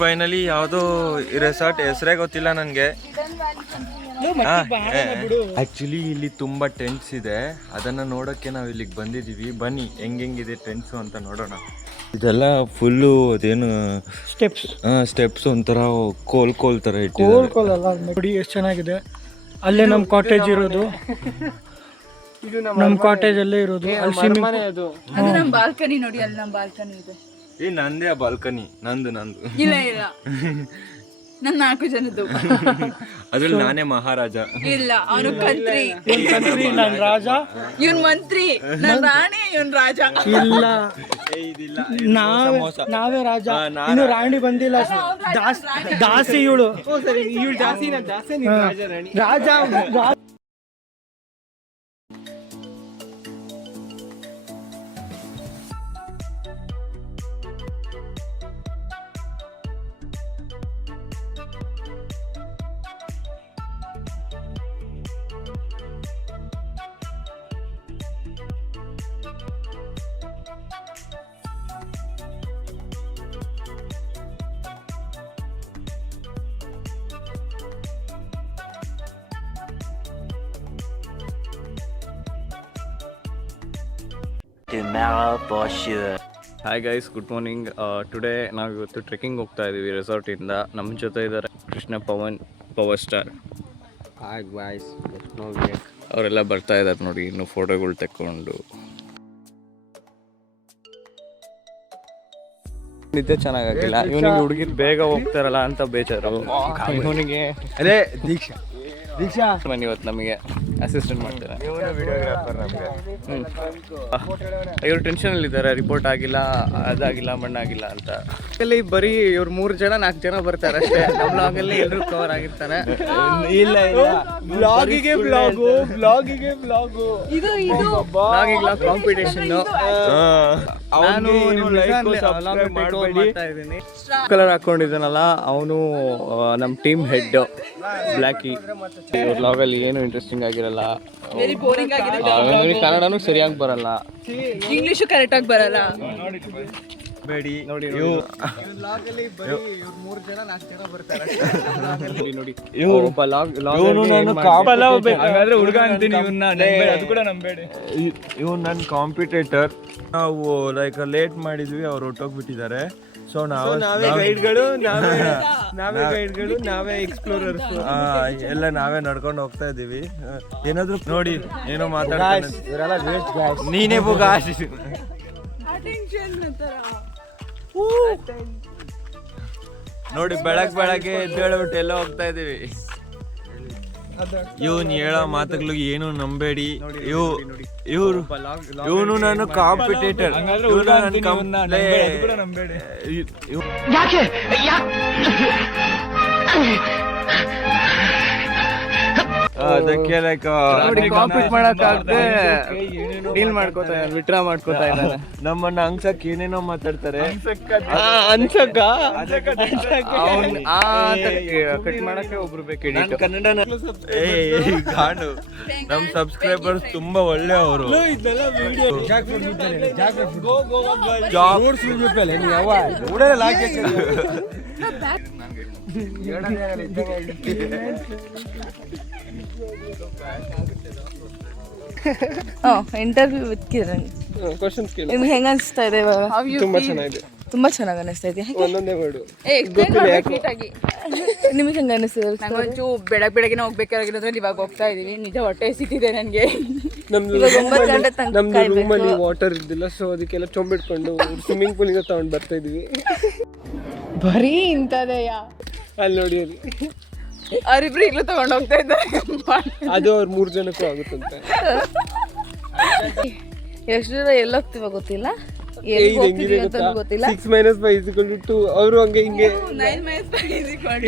Finally ಯಾವುದೋ resort ಹೆಸರೇ ಗೊತ್ತಿಲ್ಲ ನನಗೆ. ಆ್ಯಕ್ಚುಲಿ ಇಲ್ಲಿ ತುಂಬ ಟೆಂಟ್ಸ್ ಇದೆ, ಅದನ್ನು ನೋಡೋಕ್ಕೆ ನಾವು ಇಲ್ಲಿಗೆ ಬಂದಿದ್ದೀವಿ. ಬನ್ನಿ ಹೆಂಗೆಂಗಿದೆ ಟೆಂಟ್ಸು ಅಂತ ನೋಡೋಣ. ಇದೆಲ್ಲ ಫುಲ್ಲು ಅದೇನು ಸ್ಟೆಪ್ಸ್ ಒಂಥರ ಕೋಲ್ ಥರ ಇಟ್ಟಿದ್ದಾರೆ. ನೋಡಿ ಎಷ್ಟು ಚೆನ್ನಾಗಿದೆ. ಅಲ್ಲೇ ನಮ್ಮ ಕಾಟೇಜ್ ಇರೋದು, ನಮ್ಮ ಕಾಟೇಜ್ ಅಲ್ಲೇ ಇರೋದು. ಅದು ನಮ್ಮ ಬಾಲ್ಕನಿ ನೋಡಿ, ಅಲ್ಲಿ ನಮ್ಮ ಬಾಲ್ಕನಿ ಇದೆ. ನಂದೇ ಆ ಬಾಲ್ಕನಿ, ನಂದು ಇಲ್ಲ ಇಲ್ಲ ನನ್ 4 ಜನದ್ದು. ಅದ್ರಲ್ಲಿ ನಾನೇ ಮಹಾರಾಜ. ಇಲ್ಲ, ಅವನು ಕಂತ್ರಿ, ನಾನು ರಾಜ, ಇವನ್ ಮಂತ್ರಿ, ನಾನ್ ರಾಣಿ, ಇವನ್ ರಾಜ. ಇಲ್ಲ ನಾವೇ ರಾಜ, ಇನ್ನು ರಾಣಿ ಬಂದಿಲ್ಲ. ದಾಸಿ ಇವಳು ರಾಜ. Tomorrow for sure. Hi guys, good morning. Today ನಾವು ಇವತ್ತು ಟ್ರೆಕ್ಕಿಂಗ್ ಹೋಗ್ತಾ ಇದ್ದೀವಿ ರೆಸಾರ್ಟಿಂದ. ನಮ್ಮ ಜೊತೆ ಇದ್ದಾರೆ Krishna, Pavan, power star. Hi boys, ಅವರೆಲ್ಲ ಬರ್ತಾ ಇದ್ದಾರೆ ನೋಡಿ, ಇನ್ನು ಫೋಟೋಗಳು ತೆಕ್ಕೊಂಡು. ನಿದ್ದೆ ಚೆನ್ನಾಗಿಲ್ಲ ಇವನಿಗೆ. ಹುಡುಗಿರು ಬೇಗ ಹೋಗ್ತಾರಲ್ಲ ಅಂತ ಬೇಜಾರು ಇವನಿಗೆ. ಅದೇ ದೀಕ್ಷಾ ಬನ್ನಿ, ಇವತ್ತು ನಮಗೆ ಅಸಿಸ್ಟೆಂಟ್ ಮಾಡ್ತಾರೆ. ಇವ್ರು ಟೆನ್ಷನಲ್ಲಿ ಇದ್ದಾರೆ, ರಿಪೋರ್ಟ್ ಆಗಿಲ್ಲ, ಅದಾಗಿಲ್ಲ, ಮಣ್ಣಾಗಿಲ್ಲ ಅಂತ. ಇಲ್ಲಿ ಬರೀ ಇವ್ರು 3 ಜನ 4 ಜನ ಬರ್ತಾರೆ ಅಷ್ಟೇ. ನಮ್ಮ ಬ್ಲಾಗಲ್ಲಿ ಎಲ್ಲರೂ ಕವರ್ ಆಗಿರ್ತಾರೆ. ಇಲ್ಲ ಬ್ಲಾಗಿಗೆ ಕಾಂಪಿಟೇಷನ್. ನಾನು ಮಾಡ್ತಾ ಇದ್ದೀನಿ. ಕಲರ್ ಹಾಕೊಂಡಿದ್ದಾನಲ್ಲ ಅವನು ನಮ್ಮ ಟೀಮ್ ಹೆಡ್ ಬ್ಲ್ಯಾಕಿ. ಬ್ಲಾಗಲ್ಲಿ ಏನು ಇಂಟ್ರೆಸ್ಟಿಂಗ್ ಆಗಿರಲ್ಲ, ಕನ್ನಡನೂ ಸರಿಯಾಗಿ ಬರಲ್ಲ, ಇಂಗ್ಲಿಷು ಕರೆಕ್ಟ್ ಆಗಿ ಬರಲ್ಲ. ಬೇಡಿ ನೋಡಿ, ಹುಡುಗ ಅಂತೀನಿ ಅದು ಕೂಡ ನಂಬೇಡಿ. ಇವ್ ನನ್ನ ಕಾಂಪಿಟೇಟರ್. ನಾವು ಲೈಕ್ ಲೇಟ್ ಮಾಡಿದ್ವಿ, ಅವ್ರು ಹೊಟ್ಟೋಗ್ಬಿಟ್ಟಿದ್ದಾರೆ. ಸೊ ನಾವೇ ಗೈಡ್ಗಳು, ನಾವೇ ಎಕ್ಸ್ಪ್ಲೋರರ್ಸ್. ಎಲ್ಲ ನಾವೇ ನಡ್ಕೊಂಡು ಹೋಗ್ತಾ ಇದೀವಿ. ಏನಾದ್ರು ನೋಡಿ, ಏನೋ ಮಾತಾಡ್ತಾರೆ. ನೀನೇ ಬುಗಾಶ್. ನೋಡಿ, ಬೆಳಗ್ಗೆ ಎದ್ದೇಳ್ಬಿಟ್ಟು ಎಲ್ಲ ಹೋಗ್ತಾ ಇದೀವಿ. ಇವನ್ ಹೇಳೋ ಮಾತುಗಳು ಏನು ನಂಬೇಡಿ. ಇವನು ನಾನು ಕಾಂಪಿಟೇಟರ್. ಅದಕ್ಕೆ ಲೈಕ್ ಕಾಂಪೀಟ್ ಮಾಡಕ್ಕಾಗದೆ ಡೀಲ್ ಮಾಡ್ಕೋತಾ ಇದ್ದಾನೆ, ವಿಡ್ರಾ ಮಾಡ್ಕೋತಾ ಇದ್ದಾನೆ. ನಮ್ಮನ್ನ ಅಂಗ್ಸಕ್ ಏನೇನೋ ಮಾತಾಡ್ತಾರೆ. ಕಟ್ ಮಾಡಕ್ಕೆ ಒಬ್ರು ಬೇಕು. ಕನ್ನಡ ಗಾಂಡು. ನಮ್ ಸಬ್ಸ್ಕ್ರೈಬರ್ಸ್ ತುಂಬಾ ಒಳ್ಳೆ ಅವರು. Interview with Kiran. ನಿಮ್ಗೆ ಹೆಂಗ ಅನಿಸ್ತಾ ಇದೆ ಇವಾಗ? ತುಂಬಾ ಚೆನ್ನಾಗಿ ಅನಿಸ್ತಾ ಇದೆ. ನಿಮಗೆ ಹೆಂಗ ಅನಿಸ್ತದೆ? ನಂಗೊಂಚು ಬೆಳಗ್ಗೆನೆ ಹೋಗ್ಬೇಕಾಗಿರೋದ್ರಲ್ಲಿ ಇವಾಗ ಹೋಗ್ತಾ ಇದೀವಿ. ನಿಜ ಹೊಟ್ಟೆ ಸಿಕ್ಕಿದೆ ನನಗೆ. ನಮ್ದು ರೂಮಲ್ಲಿ ವಾಟರ್ ಇದ್ದಿಲ್ಲ, ಸೊ ಅದಕ್ಕೆಲ್ಲ ಚೊಂಬಿಟ್ಕೊಂಡು ಸ್ವಿಮ್ಮಿಂಗ್ ಪೂಲಿಂದ ತಗೊಂಡು ಬರ್ತಾ ಇದೀವಿ. ಬರೀ ಇಂಥದೆಯಾ? ಅಲ್ಲಿ ನೋಡಿ, ಅವ್ರಿಬ್ರು ಈಗಲೂ ತಗೊಂಡು ಹೋಗ್ತಾ ಇದ್ದಾರೆ. ಅದು ಅವ್ರ 3 ಜನಕ್ಕೂ ಆಗುತ್ತಂತೆ. ಎಷ್ಟು ದೂರ ಎಲ್ಲ ಹೋಗ್ತೀವ ಗೊತ್ತಿಲ್ಲ, ಗೊತ್ತಿಲ್ಲ. 6 - 5 = 2. ಅವರು ಹಂಗೆ ಹಿಂಗೆ.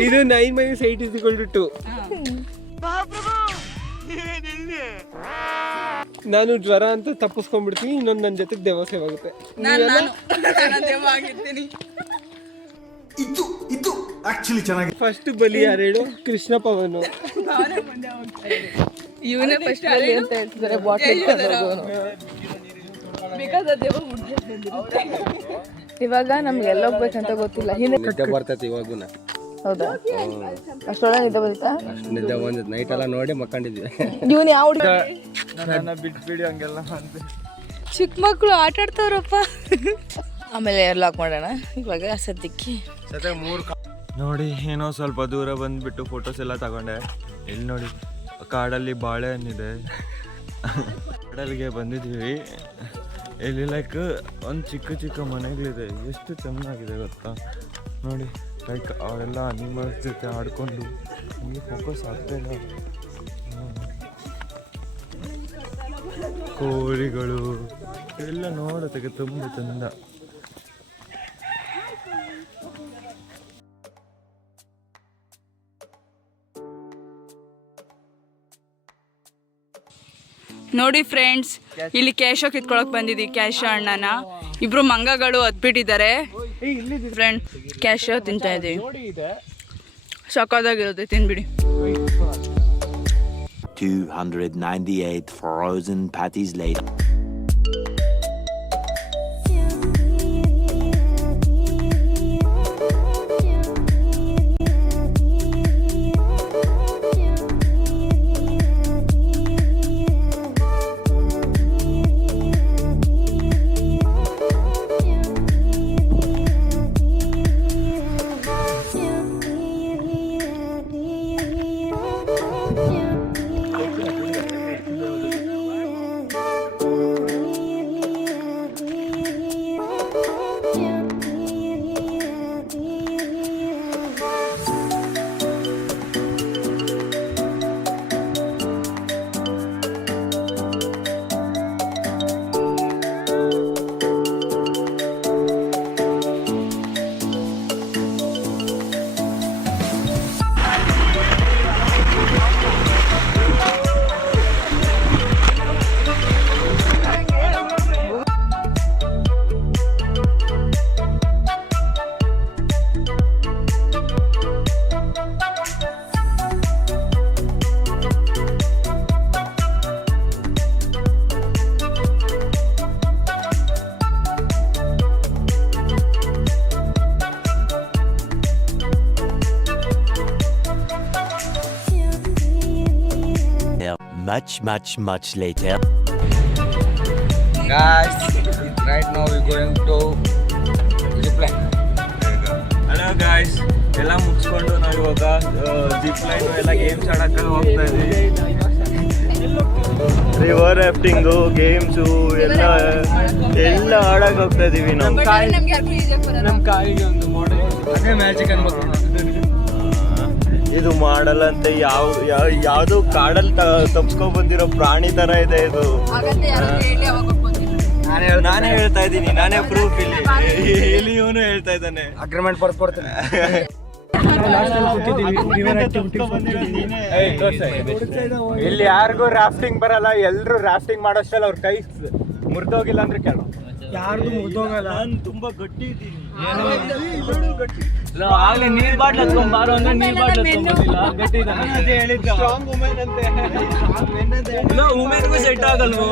ಇದು 9 - 8 = 2. ನಾನು ಜ್ವರ ಅಂತ ತಪ್ಪಿಸ್ಕೊಂಡ್ಬಿಡ್ತೀನಿ, ಇನ್ನೊಂದು ನನ್ನ ಜೊತೆಗೆ ದೆವ್ವ ಸೇವ್ ಆಗುತ್ತೆ. ಇದು ಆಕ್ಚುಲಿ ಚೆನ್ನಾಗಿ. ಫಸ್ಟ್ ಬಲಿ ಯಾರು ಹೇಳು? ಕೃಷ್ಣ, ಪವನ್. ಇವನೇ ಫಸ್ಟ್ ಬಲಿ ಅಂತ ಹೇಳ್ತಿದ್ದಾರೆ. ಬಾಟಲ್ ಇವಾಗ ನಮ್ಗೆ ಎಲ್ಲ ಹೋಗ್ಬೇಕಂತ ಗೊತ್ತಿಲ್ಲ. ಹಿಂದೆ ನಿದ್ದೆ ಬರ್ತೈತಿ ಇವಾಗುನ. ಹೌದಾ? ಅಷ್ಟೊಳಗೆ ನಿದ್ದೆ ಬಂದಿತ್ತಾ? ಅಷ್ಟು ನಿದ್ದೆ ಬಂದಿತ್ತು. ನೈಟ್ ಎಲ್ಲ ನೋಡಿ ಮಕ್ಕೊಂಡಿದ್ವಿ. ಇವನು ಯಾವ ಬಿಟ್ಬಿಡಿ ಹಂಗೆಲ್ಲ ಅಂತ. ಚಿಕ್ಕ ಮಕ್ಕಳು ಆಟ ಆಡ್ತಾವ್ರಪ್ಪ. ಆಮೇಲೆ ಲಾಕ್ ಮಾಡೋಣ ಇವಾಗ ಸದ್ಯಕ್ಕೆ. ನೋಡಿ ಏನೋ ಸ್ವಲ್ಪ ದೂರ ಬಂದ್ಬಿಟ್ಟು ಫೋಟೋಸ್ ಎಲ್ಲ ತಗೊಂಡೆ. ಇಲ್ಲಿ ನೋಡಿ ಕಾಡಲ್ಲಿ ಬಾಳೆಹಣ್ಣಿದೆ. ಕಾಡಲ್ಲಿಗೆ ಬಂದಿದ್ದೀವಿ. ಇಲ್ಲಿ ಲೈಕ್ ಒಂದು ಚಿಕ್ಕ ಮನೆಗಳಿದೆ. ಎಷ್ಟು ಚೆನ್ನಾಗಿದೆ ಗೊತ್ತಾ ನೋಡಿ. ಲೈಕ್ ಅವರೆಲ್ಲ ಅನಿಮಲ್ಸ್ ಜೊತೆ ಆಡ್ಕೊಂಡು ನಮಗೆ ಫೋಕಸ್ ಆಗ್ತಾಯಿಲ್ಲ. ಕೋಳಿಗಳು ಎಲ್ಲ ನೋಡೋದಕ್ಕೆ ತುಂಬ ಚಂದ. ನೋಡಿ ಫ್ರೆಂಡ್ಸ್, ಇಲ್ಲಿ ಕ್ಯಾಶೋ ಕಿತ್ಕೊಳಕ್ ಬಂದಿದ್ದೀವಿ. ಕ್ಯಾಶೋ ಅಣ್ಣನ ಇಬ್ರು ಮಂಗಗಳು ಹತ್ಬಿಟ್ಟಿದ್ದಾರೆ. ಫ್ರೆಂಡ್ ಕ್ಯಾಶೋ ತಿಂತಾ ಇದೀವಿ. ಸಕ್ಕದಾಗಿರುತ್ತೆ, ತಿನ್ಬಿಡಿ. 298 frozen patties later. Much later. Guys, right now we're going to zipline. Hello guys, ಎಲ್ಲ ಮುಗಿಸ್ಕೊಂಡು ನಾವು ಇವಾಗ ಜಿಪ್ ಲೈನು ಎಲ್ಲ ಗೇಮ್ಸ್ ಆಡೋಕ್ಕೆ ಹೋಗ್ತಾ ಇದ್ದೀವಿ. ರಿವರ್ ರಾಫ್ಟಿಂಗು, ಗೇಮ್ಸು ಎಲ್ಲ ಆಡಕ್ಕೆ ಹೋಗ್ತಾ ಇದ್ದೀವಿ ನಾವು. ನಮ್ಮ ಕಾರಿಗೆ ಒಂದು ಮಾಡಲ್ ಅದೇ ಮ್ಯಾಜಿಕ್ ಅನ್ಬೇಕು. ಇದು ಮಾಡಲ್ಲಂತೆ. ಯಾವುದು ಕಾಡಲ್ಲಿ ತಪ್ಸ್ಕೊಂಡ್ ಬಂದಿರೋ ಪ್ರಾಣಿ ತರ ಇದೆ ಇದು. ನಾನೇ ಹೇಳ್ತಾ ಇದ್ದೀನಿ, ನಾನೇ ಪ್ರೂಫ್. ಇಲ್ಲಿ ಇವನು ಹೇಳ್ತಾ ಇದ್ದಾನೆ. ಅಗ್ರಿಮೆಂಟ್ ಬರ್ಕೊಡ್ತೀನಿ. ಇಲ್ಲಿ ಯಾರಿಗೂ ರಾಫ್ಟಿಂಗ್ ಬರಲ್ಲ. ಎಲ್ರು ರಾಫ್ಟಿಂಗ್ ಮಾಡೋಷ್ಟಲ್ಲ ಅವ್ರ ಕೈ ಮುರಿದೋಗಿಲ್ಲ ಅಂದ್ರೆ ಕೇಳೋ. ಯಾರಿಗೂ ಮುಗ್ದೋಗಲ್ಲ. ನಾನು ತುಂಬಾ ಗಟ್ಟಿ ಇದ್ದೀನಿ. ಆಗ್ಲೇ ನೀರ್ ಬಾಟ್ಲ್ ಹತ್ಕೊಂಡ್ ಬಾರೋ ಅಂದ್ರೆ ನೀರ್ ಬಾಟ್ಲ್ ಹತ್ಕೊಂಡ್ ಗಟ್ಟಿ ಸ್ಟ್ರಾಂಗ್ ವುಮೆನ್ ಅಂತೆ. ವುಮೆನ್ಗೂ ಸೆಟ್ ಆಗಲ್ವೋ.